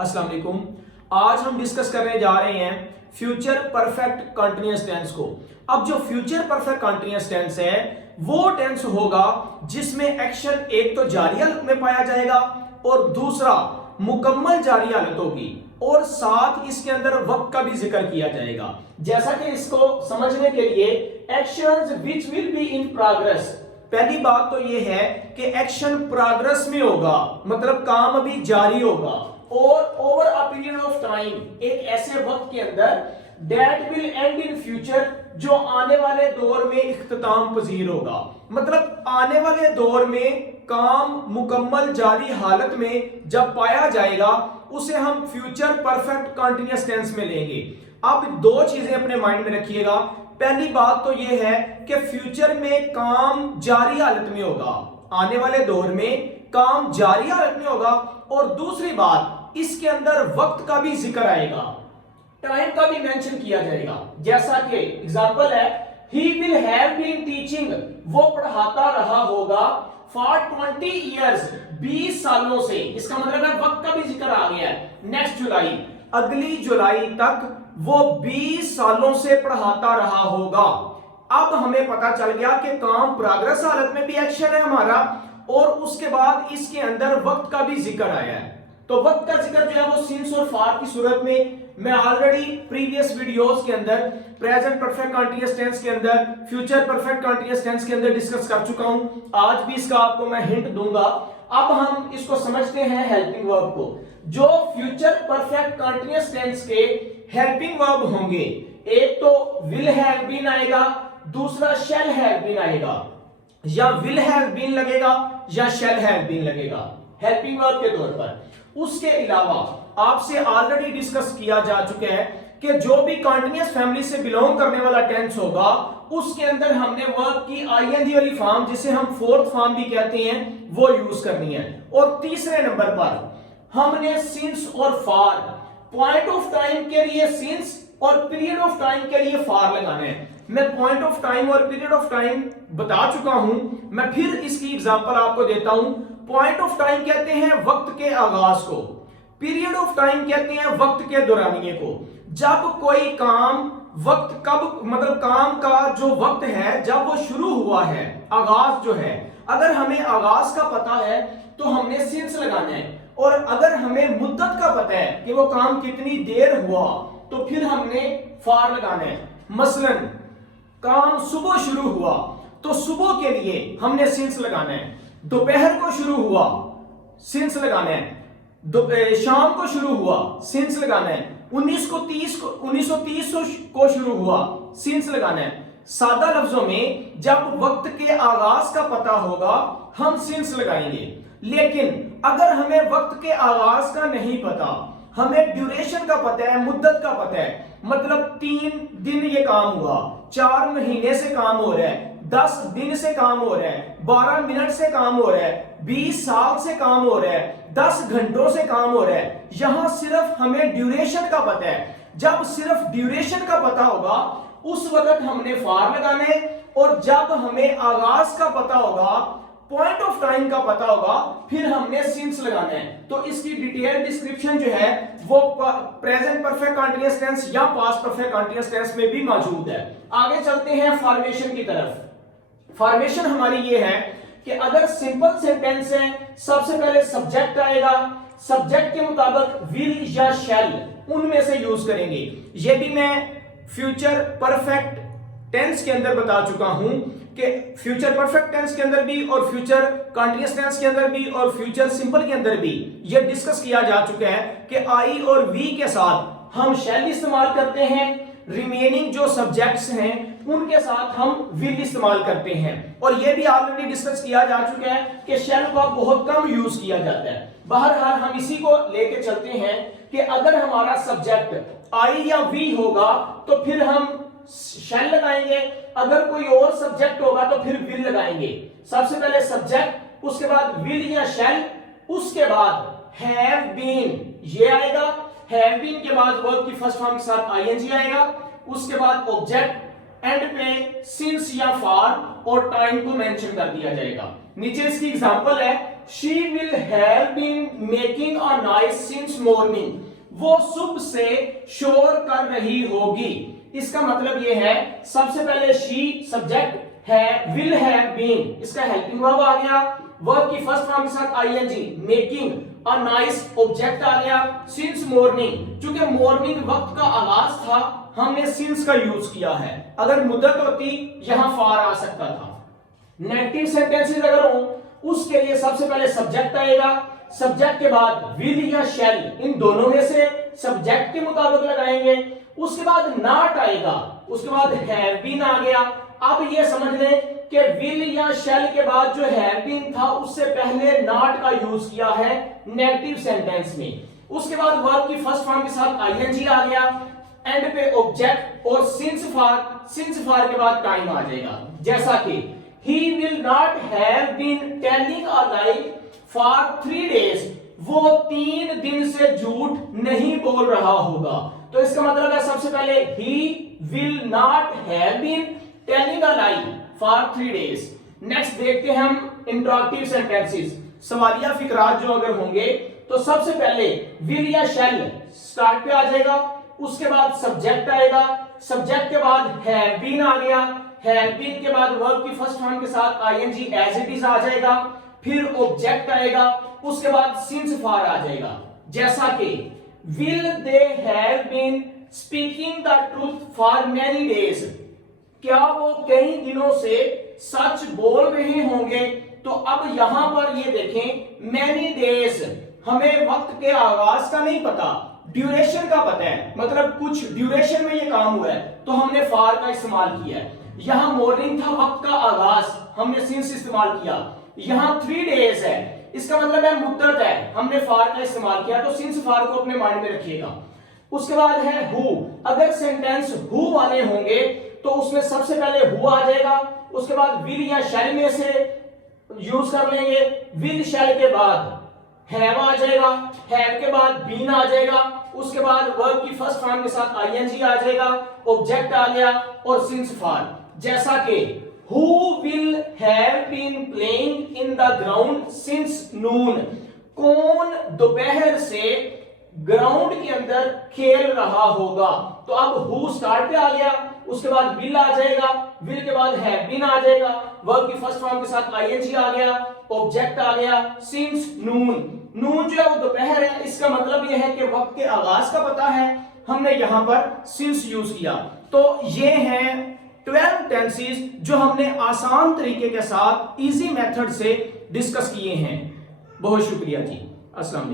अस्सलाम वालेकुम। आज हम डिस्कस करने जा रहे हैं फ्यूचर परफेक्ट कंटीन्यूअस टेंस को। अब जो फ्यूचर परफेक्ट कंटीन्यूअस टेंस है वो टेंस होगा जिसमें एक्शन एक तो जारी हालत में पाया जाएगा और दूसरा मुकम्मल जारी हालत होगी और साथ इसके अंदर वक्त का भी जिक्र किया जाएगा। जैसा कि इसको समझने के लिए actions which will be in progress, पहली बात तो ये है कि एक्शन प्रोग्रेस में होगा, मतलब काम अभी जारी होगा और over a period of time, एक ऐसे वक्त के अंदर that will and in future, जो आने वाले दौर में इख्तिताम पजीर होगा। मतलब आने वाले दौर में काम मुकम्मल जारी हालत में जब पाया जाएगा उसे हम फ्यूचर परफेक्ट कंटीन्यूअस टेंस में लेंगे। अब दो चीजें अपने माइंड में रखिएगा। पहली बात तो यह है कि फ्यूचर में काम जारी हालत में होगा, आने वाले दौर में काम जारी हालत में होगा, और दूसरी बात इसके अंदर वक्त का भी जिक्र आएगा, टाइम का भी मेंशन किया जाएगा। जैसा कि एग्जांपल है, he will have been teaching, वो पढ़ाता रहा होगा फॉर 20 इयर्स, 20 सालों से। इसका मतलब है वक्त का भी जिक्र आ गया है। नेक्स्ट जुलाई, अगली जुलाई तक वो 20 सालों से पढ़ाता रहा होगा। अब हमें पता चल गया कि काम प्रोग्रेस हालत में भी एक्शन है हमारा, और उसके बाद इसके अंदर वक्त का भी जिक्र आया है। तो वक्त का जिक्र जो है वो सिंस और फार की सूरत में मैं ऑलरेडी प्रीवियस वीडियोस के अंदर प्रेजेंट परफेक्ट कंटीन्यूअस टेंस के अंदर, फ्यूचर परफेक्ट कंटीन्यूअस टेंस के अंदर डिस्कस कर चुका हूं। आज भी इसका आपको मैं हिंट दूंगा। अब हम इसको समझते हैं हेल्पिंग वर्ब को। जो फ्यूचर परफेक्ट कंटीन्यूअस टेंस के हेल्पिंग वर्ब होंगे, एक तो विल हैव बीन आएगा, दूसरा शैल हैव बीन आएगा, या विल हैव बीन लगेगा या शैल हैव बीन लगेगा हेल्पिंग वर्ब के तौर पर। उसके अलावा आपसे ऑलरेडी डिस्कस किया जा चुका है कि जो भी कंटीन्यूअस फैमिली से बिलोंग करने वाला टेंस होगा उसके अंदर हमने वर्ब की आईएनजी वाली फॉर्म, जिसे हम फोर्थ फॉर्म भी कहते हैं, वो यूज करनी है। और तीसरे नंबर पर हमने सिंस और फार, पॉइंट ऑफ टाइम के लिए सिंस और पीरियड ऑफ टाइम के लिए फार लगाना है। मैं पॉइंट ऑफ टाइम और पीरियड ऑफ टाइम बता चुका हूं, मैं फिर इसकी एग्जांपल आपको देता हूं। पॉइंट ऑफ टाइम कहते हैं वक्त के आगाज को, पीरियड ऑफ टाइम कहते हैं वक्त के दौरानिए को। जब कोई काम वक्त कब, मतलब काम का जो वक्त है जब वो शुरू हुआ है, आगाज जो है, अगर हमें आगाज का पता है तो हमने सिंस लगाना है, और अगर हमें मुद्दत का पता है कि वो काम कितनी देर हुआ तो फिर हमने फार लगाना है। मसलन काम सुबह शुरू हुआ तो सुबह के लिए हमने सिंस लगाना है, दोपहर को शुरू हुआ सिंस लगाना है, शाम को शुरू हुआ सिंस लगाना है, 1930 को शुरू हुआ सिंस लगाना है। सादा लफ्जों में जब वक्त के आगाज का पता होगा हम सिंस लगाएंगे, लेकिन अगर हमें वक्त के आगाज का नहीं पता, हमें ड्यूरेशन का पता है, मुद्दत का पता है, मतलब 3 दिन ये काम हुआ, 4 महीने से काम हो रहा है, 10 दिन से काम हो रहा है, 12 मिनट से काम हो रहा है, 20 साल से काम हो रहा है, 10 घंटों से काम हो रहा है, यहां सिर्फ हमें ड्यूरेशन का पता है। जब सिर्फ ड्यूरेशन का पता होगा उस वक्त हमने फार लगाना है, और जब हमें आगाज का पता होगा, पॉइंट ऑफ टाइम का पता होगा, फिर हमने सिंस लगाना है। तो इसकी डिटेल डिस्क्रिप्शन जो है वो प्रेजेंट परफेक्ट कंटीन्यूअस टेंस या पास्ट परफेक्ट कंटीन्यूअस टेंस में भी मौजूद है। आगे चलते हैं फॉर्मेशन की तरफ। फॉर्मेशन हमारी ये है कि अगर सिंपल सेंटेंस है, सबसे पहले सब्जेक्ट आएगा, सब्जेक्ट के मुताबिक विल या शैल उनमें से यूज करेंगे। ये भी मैं फ्यूचर परफेक्ट टेंस के अंदर बता चुका हूं कि फ्यूचर परफेक्ट टेंस के अंदर भी और फ्यूचर कंटीन्यूअस टेंस के अंदर भी और फ्यूचर सिंपल के अंदर भी ये डिस्कस किया जा चुका है कि आई और वी के साथ हम शैल इस्तेमाल करते हैं, रिमेनिंग जो सब्जेक्ट्स हैं उनके साथ हम विल इस्तेमाल करते हैं। और ये भी ऑलरेडी डिस्कस किया जा चुका है कि शैल का बहुत कम यूज किया जाता है। बहरहाल हम इसी को लेके चलते हैं कि अगर हमारा सब्जेक्ट आई या वी होगा तो फिर हम शैल लगाएंगे, अगर कोई और सब्जेक्ट होगा तो फिर विल लगाएंगे। सबसे पहले सब्जेक्ट, उसके बाद विल या शैल, उसके बाद हैव बीन ये आएगा, हैव बीन के बाद वर्ब की फर्स्ट फॉर्म के साथ आईएनजी आएगा, उसके बाद ऑब्जेक्ट, एंड पे सिंस या फॉर और टाइम को मेंशन कर दिया जाएगा। नीचे इसकी एग्जांपल है, she will have been making a noise since morning, वो सुबह से शोर कर रही होगी। इसका मतलब ये है, सबसे पहले शी सब्जेक्ट है, विल हैव बीन इसका हेल्पिंग वर्ब आ गया, वर्ब की फर्स्ट फॉर्म के साथ ING, making a nice object आ गया, सिंस मॉर्निंग चूंकि मॉर्निंग वक्त का आगाज था हमने सिंस का यूज किया है, अगर मुद्दत होती यहां फार आ सकता था। नेगेटिव सेंटेंसेस अगर हो उसके लिए सबसे पहले सब्जेक्ट आएगा, सब्जेक्ट के बाद विल या शैल, इन दोनों में से सब्जेक्ट के मुताबिक लगाएंगे, उसके बाद नॉट आएगा, उसके बाद हैव बीन आ गया। अब ये समझ लें कि विल या शैल के बाद जो हैव बीन था उससे पहले नॉट का यूज किया है नेगेटिव सेंटेंस में, उसके बाद वर्ब की फर्स्ट फॉर्म के साथ आईएनजी आ गया, एंड पे ऑब्जेक्ट और सिंस फॉर के बाद टाइम आ जाएगा, जैसा कि he will not have been telling a lie for 3 days, वो 3 दिन से झूठ नहीं बोल रहा होगा। तो इसका मतलब है सबसे पहले he will not have been telling a lie for 3 days। Next देखते हैं हम इंटरॉगेटिव सेंटेंसेस, सवालिया फिक्रात जो अगर होंगे तो सबसे पहले will या shall स्टार्ट पे आ जाएगा, उसके बाद सब्जेक्ट आएगा, सब्जेक्ट के बाद हैव बीन आ गया, हैव बीन के बाद वर्ब की फर्स्ट फॉर्म के साथ आईएनजी एज इट इज आ जाएगा, फिर ऑब्जेक्ट आएगा, उसके बाद सिंस फॉर आ जाएगा, जैसा कि will they have been speaking the truth for many days, क्या वो कई दिनों से सच बोल रहे होंगे। तो अब यहां पर ये देखें मैनी डेज, हमें वक्त के आगाज का नहीं पता, ड्यूरेशन का पता है, मतलब कुछ ड्यूरेशन में ये काम हुआ है तो हमने फॉर का इस्तेमाल किया है। यहां मॉर्निंग था, वक्त का आगाज, हमने सिंस इस्तेमाल किया। यहां 3 डेज है, इसका मतलब है मुद्दत है, हमने फॉर का इस्तेमाल किया, तो सिंस फॉर को अपने माइंड में रखिएगा। उसके बाद है हु, अगर सेंटेंस हु वाले होंगे तो उसमें सबसे पहले हु आ जाएगा, उसके बाद विल या शैल में से यूज कर लेंगे, विल शैल के बाद हैव आ जाएगा, हैव के बाद बीन आ जाएगा, उसके बाद वर्ब की फर्स्ट फॉर्म के साथ आईएनजी आ जाएगा, ऑब्जेक्ट आ गया और सिंस फॉर, जैसा कि who will have been playing in the ground since noon, कौन दोपहर से ग्राउंड के अंदर खेल रहा होगा। तो अब हु स्टार्ट पे आ गया, उसके बाद विल आ जाएगा, विल के बाद हैव बीन आ जाएगा, वर्ब की फर्स्ट फॉर्म के साथ आईएनजी आ गया, ऑब्जेक्ट आ गया, सिंस नून, नून जो है वो दोपहर है, इसका मतलब यह है कि वक्त के आगाज का पता है, हमने यहां पर सिंस यूज किया। तो ये हैं 12 टेंसेस जो हमने आसान तरीके के साथ इजी मेथड से डिस्कस किए हैं। बहुत शुक्रिया जी, अस्सलाम वालेकुम।